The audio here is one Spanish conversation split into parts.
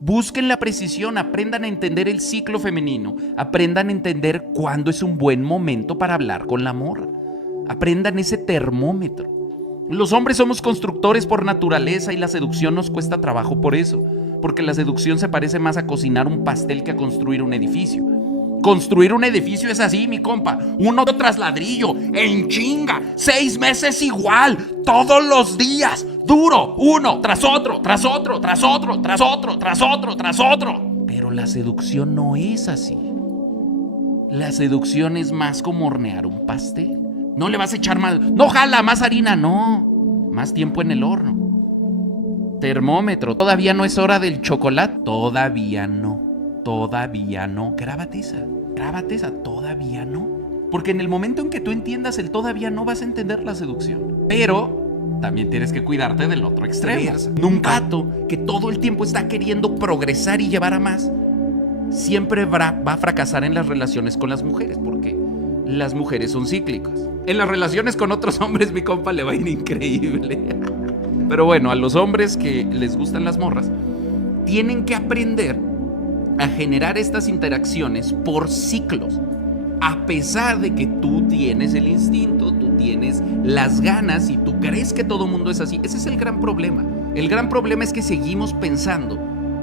Busquen la precisión, aprendan a entender el ciclo femenino, aprendan a entender cuándo es un buen momento para hablar con la morra. Aprendan ese termómetro. Los hombres somos constructores por naturaleza y la seducción nos cuesta trabajo por eso, porque la seducción se parece más a cocinar un pastel que a construir un edificio. Construir un edificio es así, mi compa, uno tras ladrillo, en chinga, 6 meses igual, todos los días, duro, uno tras otro, tras otro, tras otro, tras otro, tras otro, tras otro. Pero la seducción no es así. La seducción es más como hornear un pastel. No le vas a echar más, no jala, más harina, no, más tiempo en el horno. Termómetro, ¿todavía no es hora del chocolate? Todavía no. Todavía no. Grábate esa, todavía no. Porque en el momento en que tú entiendas el todavía no, vas a entender la seducción. Pero también tienes que cuidarte del otro extremo. Un gato que todo el tiempo está queriendo progresar y llevar a más, siempre va a fracasar en las relaciones con las mujeres, porque las mujeres son cíclicas. En las relaciones con otros hombres, mi compa, le va a ir increíble. Pero bueno, a los hombres que les gustan las morras, tienen que aprender a generar estas interacciones por ciclos. A pesar de que tú tienes el instinto, tú tienes las ganas y tú crees que todo mundo es así. Ese es el gran problema. El gran problema es que seguimos pensando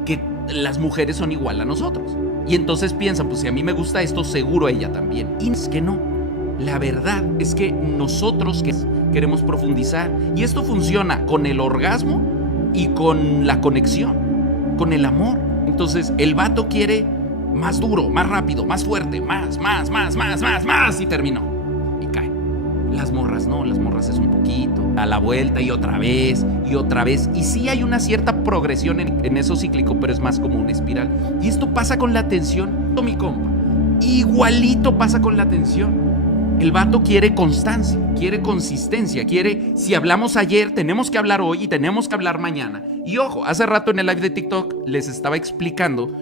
que las mujeres son igual a nosotros. Y entonces piensan, pues si a mí me gusta esto, seguro a ella también. Y es que no. La verdad es que nosotros queremos profundizar. Y esto funciona con el orgasmo y con la conexión, con el amor. Entonces el vato quiere más duro, más rápido, más fuerte, más, y terminó. Y cae. Las morras no, las morras es un poquito, a la vuelta y otra vez, y otra vez. Y sí hay una cierta progresión en eso cíclico, pero es más como una espiral. Y esto pasa con la atención, mi compa. Igualito pasa con la atención. El vato quiere constancia, quiere consistencia, quiere, si hablamos ayer, tenemos que hablar hoy y tenemos que hablar mañana. Y ojo, hace rato en el live de TikTok les estaba explicando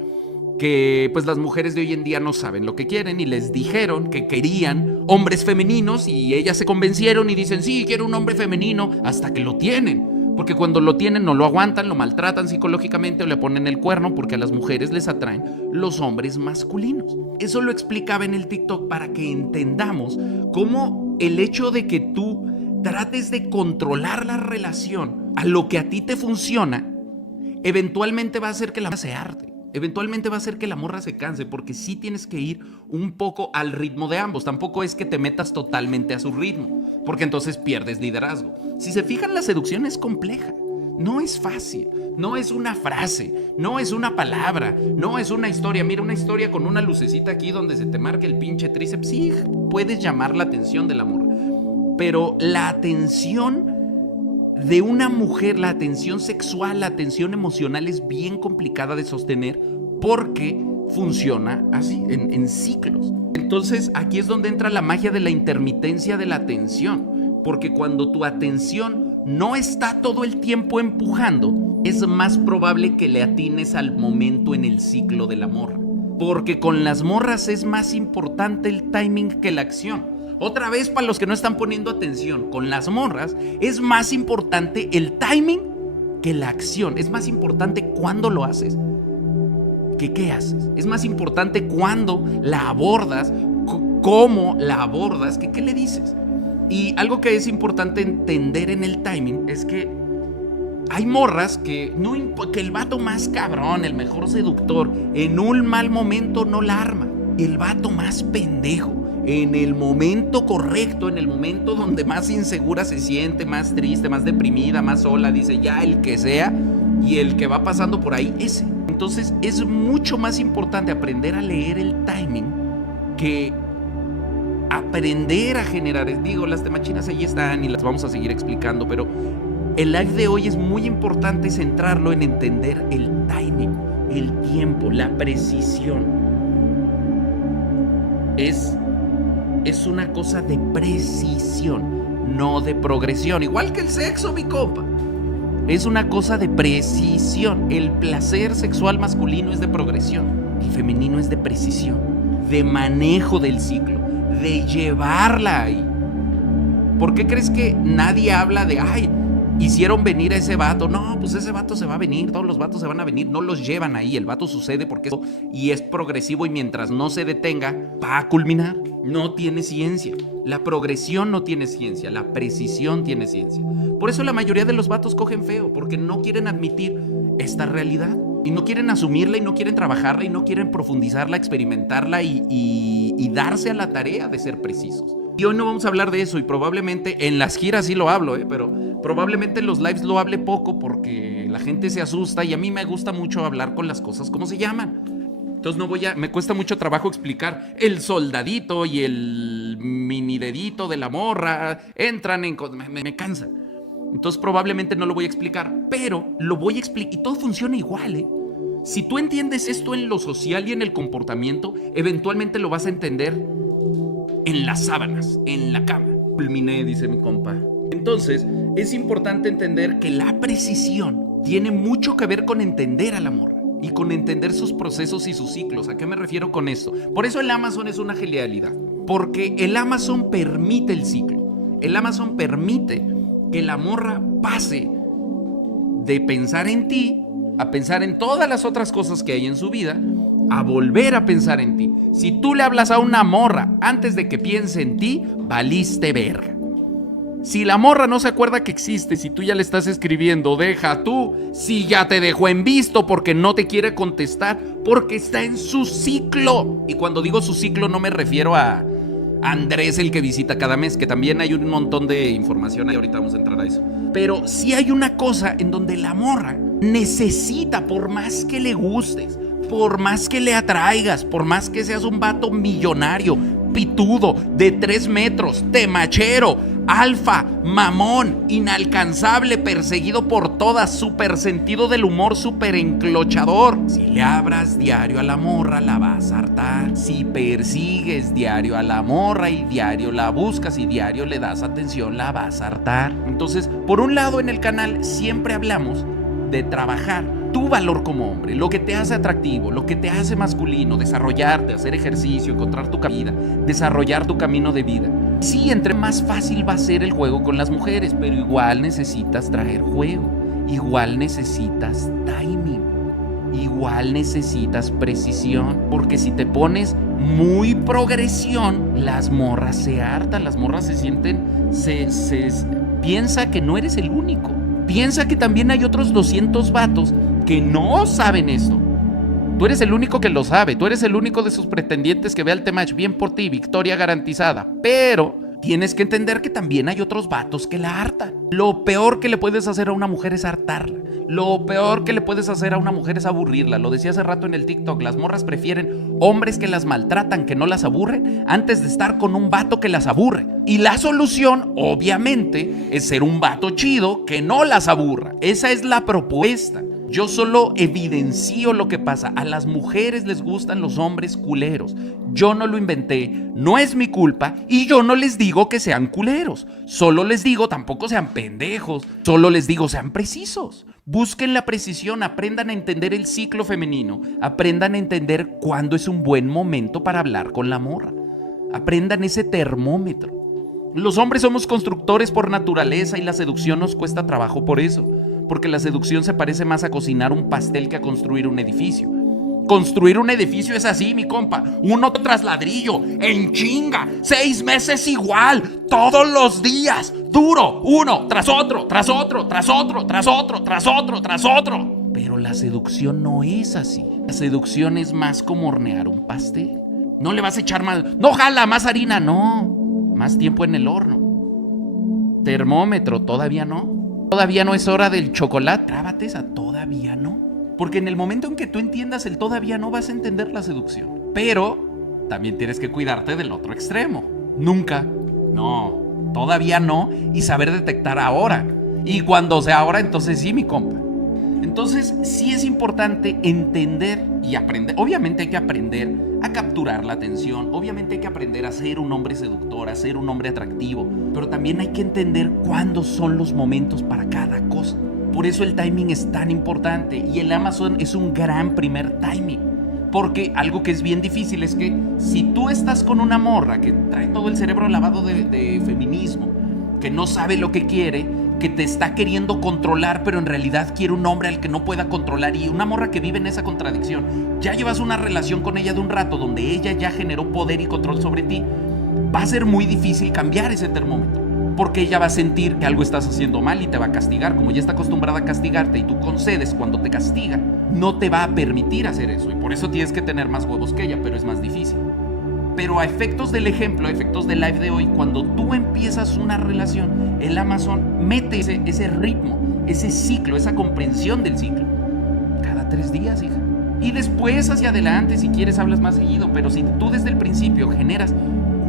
que pues las mujeres de hoy en día no saben lo que quieren y les dijeron que querían hombres femeninos y ellas se convencieron y dicen, sí, quiero un hombre femenino, hasta que lo tienen. Porque cuando lo tienen no lo aguantan, lo maltratan psicológicamente o le ponen el cuerno, porque a las mujeres les atraen los hombres masculinos. Eso lo explicaba en el TikTok para que entendamos cómo el hecho de que tú trates de controlar la relación a lo que a ti te funciona, eventualmente va a hacer que la morra se harte. Eventualmente va a hacer que la morra se canse, porque sí tienes que ir un poco al ritmo de ambos. Tampoco es que te metas totalmente a su ritmo, porque entonces pierdes liderazgo. Si se fijan, la seducción es compleja. No es fácil, no es una frase, no es una palabra, no es una historia. Mira, una historia con una lucecita aquí donde se te marca el pinche tríceps. Sí, puedes llamar la atención de la morra, pero la atención de una mujer, la atención sexual, la atención emocional es bien complicada de sostener porque funciona así, en ciclos. Entonces aquí es donde entra la magia de la intermitencia de la atención, porque cuando tu atención no está todo el tiempo empujando, es más probable que le atines al momento en el ciclo de la morra, porque con las morras es más importante el timing que la acción. Otra vez, para los que no están poniendo atención, con las morras es más importante el timing que la acción. Es más importante cuándo lo haces que qué haces. Es más importante cuándo la abordas, cómo la abordas, que qué le dices. Y algo que es importante entender en el timing es que hay morras que el vato más cabrón, el mejor seductor, en un mal momento no la arma. El vato más pendejo, en el momento correcto, en el momento donde más insegura se siente, más triste, más deprimida, más sola, dice ya el que sea, y el que va pasando por ahí, ese. Entonces es mucho más importante aprender a leer el timing que aprender a generar. Digo, las temachinas ahí están y las vamos a seguir explicando, pero el live de hoy es muy importante centrarlo en entender el timing, el tiempo, la precisión. Es una cosa de precisión, no de progresión. Igual que el sexo, mi compa. Es una cosa de precisión. El placer sexual masculino es de progresión. El femenino es de precisión, de manejo del ciclo, de llevarla ahí. ¿Por qué crees que nadie habla de, hicieron venir a ese vato. No, pues ese vato se va a venir, todos los vatos se van a venir, no los llevan ahí, el vato sucede porque eso y es progresivo y mientras no se detenga, va a culminar. No tiene ciencia. La progresión no tiene ciencia, la precisión tiene ciencia. Por eso la mayoría de los vatos cogen feo, porque no quieren admitir esta realidad. Y no quieren asumirla y no quieren trabajarla y no quieren profundizarla, experimentarla y darse a la tarea de ser precisos. Y hoy no vamos a hablar de eso y probablemente en las giras sí lo hablo, pero probablemente en los lives lo hable poco porque la gente se asusta y a mí me gusta mucho hablar con las cosas como se llaman. Entonces me cuesta mucho trabajo explicar el soldadito y el mini dedito de la morra, entran en... me cansa. Entonces probablemente no lo voy a explicar, pero lo voy a explicar y todo funciona igual, ¿eh? Si tú entiendes esto en lo social y en el comportamiento, eventualmente lo vas a entender en las sábanas, en la cama. Culminé, dice mi compa. Entonces, es importante entender que la precisión tiene mucho que ver con entender al amor y con entender sus procesos y sus ciclos. ¿A qué me refiero con esto? Por eso el Amazon es una genialidad, porque el Amazon permite el ciclo. El Amazon permite que la morra pase de pensar en ti a pensar en todas las otras cosas que hay en su vida, a volver a pensar en ti. Si tú le hablas a una morra antes de que piense en ti, valiste verga. Si la morra no se acuerda que existe, si tú ya le estás escribiendo, deja tú, si ya te dejó en visto porque no te quiere contestar, porque está en su ciclo. Y cuando digo su ciclo no me refiero a Andrés, el que visita cada mes, que también hay un montón de información ahí, ahorita vamos a entrar a eso. Pero sí hay una cosa en donde la morra necesita, por más que le gustes, por más que le atraigas, por más que seas un vato millonario, pitudo, de 3 metros, temachero, alfa, mamón, inalcanzable, perseguido por todas, súper sentido del humor, súper enclochador. Si le hablas diario a la morra, la vas a hartar. Si persigues diario a la morra y diario la buscas y diario le das atención, la vas a hartar. Entonces, por un lado en el canal siempre hablamos de trabajar tu valor como hombre, lo que te hace atractivo, lo que te hace masculino, desarrollarte, hacer ejercicio, encontrar tu vida, desarrollar tu camino de vida. Sí, entre más fácil va a ser el juego con las mujeres, pero igual necesitas traer juego, igual necesitas timing, igual necesitas precisión, porque si te pones muy progresión, las morras se hartan, las morras se sienten, piensa que no eres el único. Piensa que también hay otros 200 vatos que no saben esto. Tú eres el único que lo sabe. Tú eres el único de sus pretendientes que ve al Temach bien por ti, victoria garantizada. Pero tienes que entender que también hay otros vatos que la hartan. Lo peor que le puedes hacer a una mujer es hartarla. Lo peor que le puedes hacer a una mujer es aburrirla. Lo decía hace rato en el TikTok. Las morras prefieren hombres que las maltratan, que no las aburren, antes de estar con un vato que las aburre. Y la solución, obviamente, es ser un vato chido que no las aburra. Esa es la propuesta. Yo solo evidencio lo que pasa. A las mujeres les gustan los hombres culeros. Yo no lo inventé, no es mi culpa y yo no les digo que sean culeros. Solo les digo, tampoco sean pendejos. Solo les digo, sean precisos. Busquen la precisión, aprendan a entender el ciclo femenino. Aprendan a entender cuándo es un buen momento para hablar con la morra. Aprendan ese termómetro. Los hombres somos constructores por naturaleza y la seducción nos cuesta trabajo por eso. Porque la seducción se parece más a cocinar un pastel que a construir un edificio. Construir un edificio es así, mi compa. Uno tras ladrillo, en chinga, 6 meses igual, todos los días, duro, uno tras otro, tras otro, tras otro, tras otro, tras otro, tras otro. Pero la seducción no es así. La seducción es más como hornear un pastel. No le vas a echar más, no jala, más harina, no. Más tiempo en el horno. Termómetro, todavía no. Todavía no es hora del chocolate. Trábate esa, todavía no. Porque en el momento en que tú entiendas el todavía no, vas a entender la seducción. Pero también tienes que cuidarte del otro extremo. Nunca, no, todavía no. Y saber detectar ahora. Y cuando sea ahora, entonces sí, mi compa. Entonces sí es importante entender y aprender. Obviamente hay que aprender a capturar la atención. Obviamente hay que aprender a ser un hombre seductor, a ser un hombre atractivo. Pero también hay que entender cuándo son los momentos para cada cosa. Por eso el timing es tan importante. Y el Amazon es un gran primer timing. Porque algo que es bien difícil es que si tú estás con una morra que trae todo el cerebro lavado de feminismo, que no sabe lo que quiere, que te está queriendo controlar, pero en realidad quiere un hombre al que no pueda controlar. Y una morra que vive en esa contradicción. Ya llevas una relación con ella de un rato donde ella ya generó poder y control sobre ti. Va a ser muy difícil cambiar ese termómetro, porque ella va a sentir que algo estás haciendo mal y te va a castigar. Como ya está acostumbrada a castigarte y tú concedes cuando te castiga, no te va a permitir hacer eso. Y por eso tienes que tener más huevos que ella, pero es más difícil. Pero a efectos del ejemplo, a efectos del live de hoy, cuando tú empiezas una relación, el Amazon mete ese ritmo, ese ciclo, esa comprensión del ciclo. Cada 3 días, hija. Y después hacia adelante, si quieres, hablas más seguido. Pero si tú desde el principio generas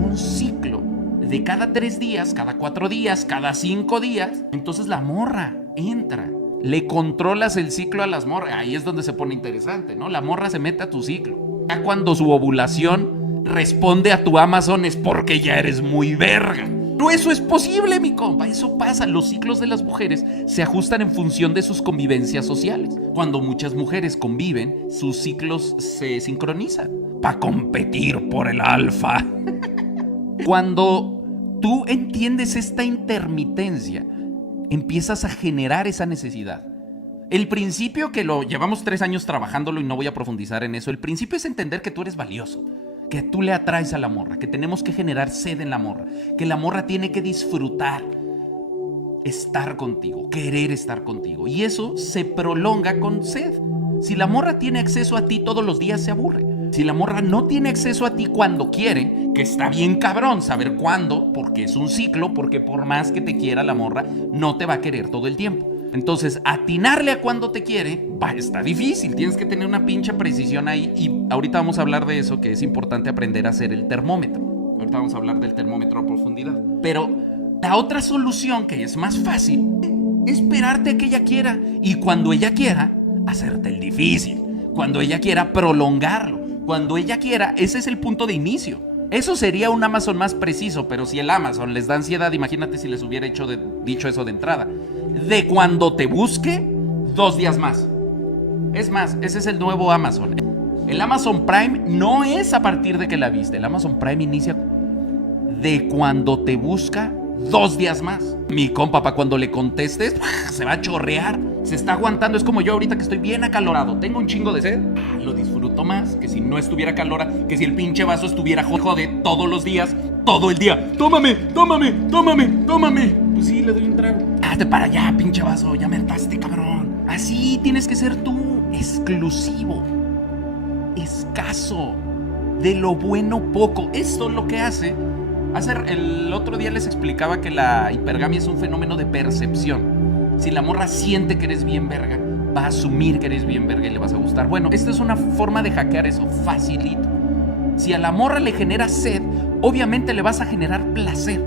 un ciclo de cada 3 días, cada 4 días, cada 5 días, entonces la morra entra. Le controlas el ciclo a las morras. Ahí es donde se pone interesante, ¿no? La morra se mete a tu ciclo. Ya cuando su ovulación responde a tu Amazon es porque ya eres muy verga. No, eso es posible, mi compa. Eso pasa. Los ciclos de las mujeres se ajustan en función de sus convivencias sociales. Cuando muchas mujeres conviven, sus ciclos se sincronizan para competir por el alfa. Cuando tú entiendes esta intermitencia, empiezas a generar esa necesidad. El principio, que lo llevamos 3 años trabajándolo y no voy a profundizar en eso, el principio es entender que tú eres valioso, que tú le atraes a la morra, que tenemos que generar sed en la morra, que la morra tiene que disfrutar estar contigo, querer estar contigo. Y eso se prolonga con sed. Si la morra tiene acceso a ti todos los días, se aburre. Si la morra no tiene acceso a ti cuando quiere, que está bien cabrón saber cuándo, porque es un ciclo, porque por más que te quiera la morra, no te va a querer todo el tiempo. Entonces, atinarle a cuando te quiere, está difícil. Tienes que tener una pinche precisión ahí. Y ahorita vamos a hablar de eso, que es importante aprender a hacer el termómetro. Ahorita vamos a hablar del termómetro a profundidad. Pero la otra solución, que es más fácil, es esperarte a que ella quiera. Y cuando ella quiera, hacerte el difícil. Cuando ella quiera, prolongarlo. Cuando ella quiera, ese es el punto de inicio. Eso sería un Amazon más preciso, pero si el Amazon les da ansiedad, imagínate si les hubiera dicho eso de entrada. De cuando te busque, 2 días más. Es más, ese es el nuevo Amazon. El Amazon Prime no es a partir de que la viste. El Amazon Prime inicia de cuando te busca, 2 días más. Mi compa, para cuando le contestes, se va a chorrear. Se está aguantando. Es como yo ahorita que estoy bien acalorado. Tengo un chingo de sed. Lo disfruto más que si no estuviera calorado. Que si el pinche vaso estuviera jode todos los días, todo el día. Tómame, tómame, tómame, tómame. Pues sí, le doy un trago. Hazte para allá, pinche vaso. Ya me hartaste, cabrón. Así tienes que ser tú. Exclusivo. Escaso. De lo bueno poco. Esto es lo que hace. El otro día les explicaba que la hipergamia es un fenómeno de percepción. Si la morra siente que eres bien verga, va a asumir que eres bien verga y le vas a gustar. Bueno, esta es una forma de hackear eso, facilito. Si a la morra le genera sed, obviamente le vas a generar placer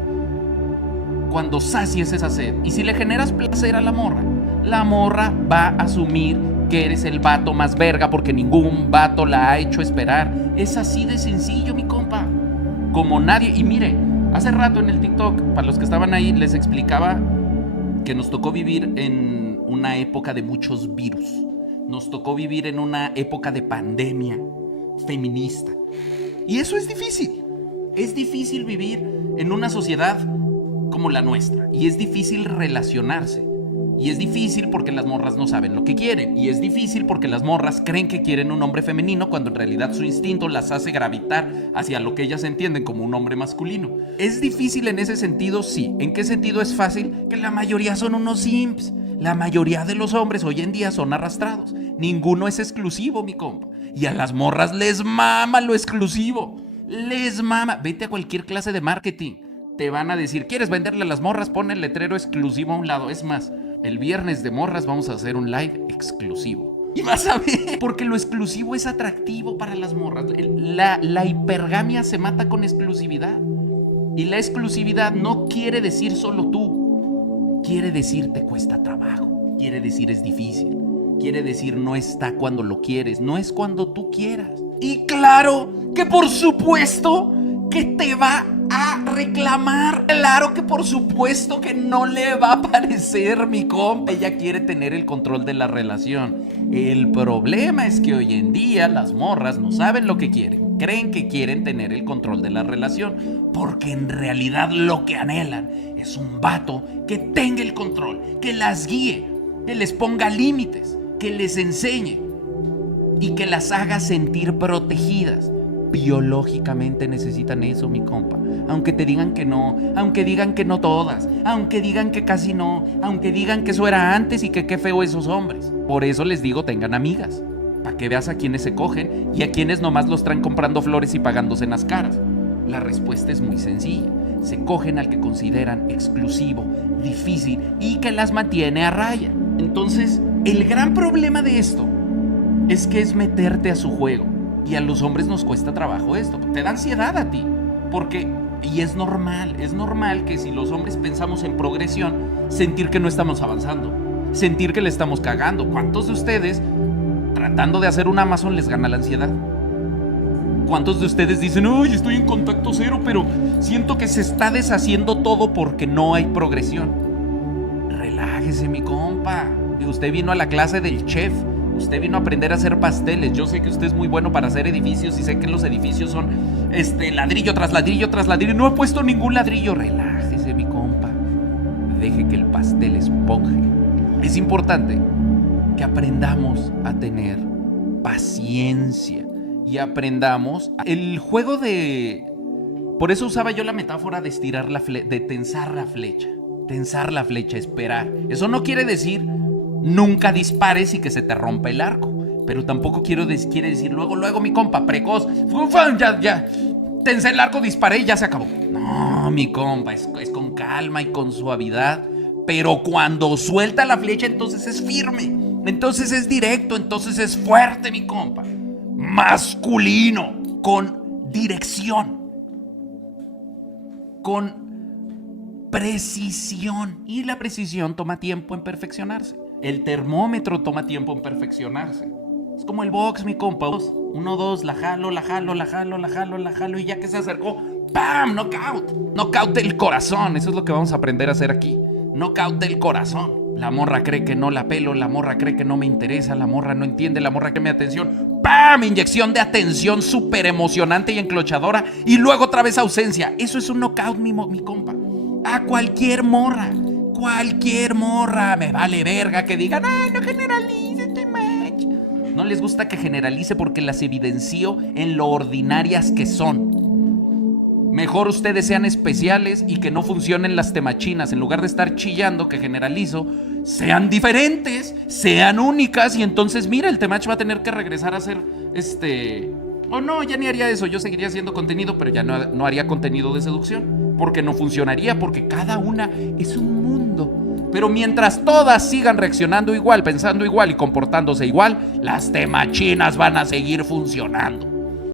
cuando sacies esa sed. Y si le generas placer a la morra va a asumir que eres el vato más verga porque ningún vato la ha hecho esperar. Es así de sencillo, mi compa. Como nadie. Y mire, hace rato en el TikTok, para los que estaban ahí, les explicaba que nos tocó vivir en una época de muchos virus. Nos tocó vivir en una época de pandemia feminista. Y eso es difícil. Es difícil vivir en una sociedad como la nuestra. Y es difícil relacionarse. Y es difícil porque las morras no saben lo que quieren. Y es difícil porque las morras creen que quieren un hombre femenino cuando en realidad su instinto las hace gravitar hacia lo que ellas entienden como un hombre masculino. Es difícil en ese sentido, sí. ¿En qué sentido es fácil? Que la mayoría son unos simps. La mayoría de los hombres hoy en día son arrastrados. Ninguno es exclusivo, mi compa. Y a las morras les mama lo exclusivo. Les mama. Vete a cualquier clase de marketing. Te van a decir, ¿quieres venderle a las morras? Pon el letrero exclusivo a un lado. Es más, el viernes de morras vamos a hacer un live exclusivo. Y vas a ver, porque lo exclusivo es atractivo para las morras. La hipergamia se mata con exclusividad. Y la exclusividad no quiere decir solo tú. Quiere decir te cuesta trabajo. Quiere decir es difícil. Quiere decir no está cuando lo quieres. No es cuando tú quieras. Y claro que por supuesto que te va a reclamar. Claro que por supuesto que no le va a parecer, mi compa. Ella quiere tener el control de la relación. El problema es que hoy en día las morras no saben lo que quieren. Creen que quieren tener el control de la relación, porque en realidad lo que anhelan es un vato que tenga el control, que las guíe, que les ponga límites, que les enseñe y que las haga sentir protegidas. Biológicamente necesitan eso, mi compa. Aunque te digan que no, aunque digan que no todas, aunque digan que casi no, aunque digan que eso era antes y que qué feo esos hombres. Por eso les digo, tengan amigas, para que veas a quienes se cogen y a quienes nomás los traen comprando flores y pagándose en las caras. La respuesta es muy sencilla. Se cogen al que consideran exclusivo, difícil y que las mantiene a raya. Entonces, el gran problema de esto es que es meterte a su juego. Y a los hombres nos cuesta trabajo esto. Te da ansiedad a ti. Porque, y es normal que si los hombres pensamos en progresión, sentir que no estamos avanzando. Sentir que le estamos cagando. ¿Cuántos de ustedes, tratando de hacer un Amazon, les gana la ansiedad? ¿Cuántos de ustedes dicen, uy, estoy en contacto cero, pero siento que se está deshaciendo todo porque no hay progresión? Relájese, mi compa. Usted vino a la clase del chef. Usted vino a aprender a hacer pasteles. Yo sé que usted es muy bueno para hacer edificios y sé que los edificios son ladrillo tras ladrillo tras ladrillo. No he puesto ningún ladrillo. Relájese, mi compa. Deje que el pastel esponje. Es importante que aprendamos a tener paciencia y aprendamos el juego de... Por eso usaba yo la metáfora de estirar de tensar la flecha. Tensar la flecha, esperar. Eso no quiere decir nunca dispares y que se te rompa el arco. Pero tampoco quiere decir luego, mi compa, precoz. Ya. Tensé el arco, disparé y ya se acabó. No, mi compa, es con calma y con suavidad. Pero cuando suelta la flecha, entonces es firme. Entonces es directo, entonces es fuerte, mi compa. Masculino, con dirección. Con precisión. Y la precisión toma tiempo en perfeccionarse. El termómetro toma tiempo en perfeccionarse. Es como el box, mi compa. 1, 2, la jalo y ya que se acercó, ¡pam! Knockout. Knockout del corazón. Eso es lo que vamos a aprender a hacer aquí. Knockout del corazón. La morra cree que no la pelo, la morra cree que no me interesa, la morra no entiende, la morra cree que me atención. ¡Pam! Inyección de atención súper emocionante y enclochadora y luego otra vez ausencia. Eso es un knockout, mi compa. A cualquier morra. Cualquier morra, me vale verga que digan, ay, no generalice, te match. No les gusta que generalice porque las evidencio en lo ordinarias que son. Mejor ustedes sean especiales y que no funcionen las temachinas. En lugar de estar chillando que generalizo, sean diferentes, sean únicas. Y entonces, mira, el temach va a tener que regresar a hacer Oh, no, ya ni haría eso. Yo seguiría haciendo contenido, pero ya no haría contenido de seducción. Porque no funcionaría, porque cada una es un mundo. Pero mientras todas sigan reaccionando igual, pensando igual y comportándose igual, las temachinas van a seguir funcionando.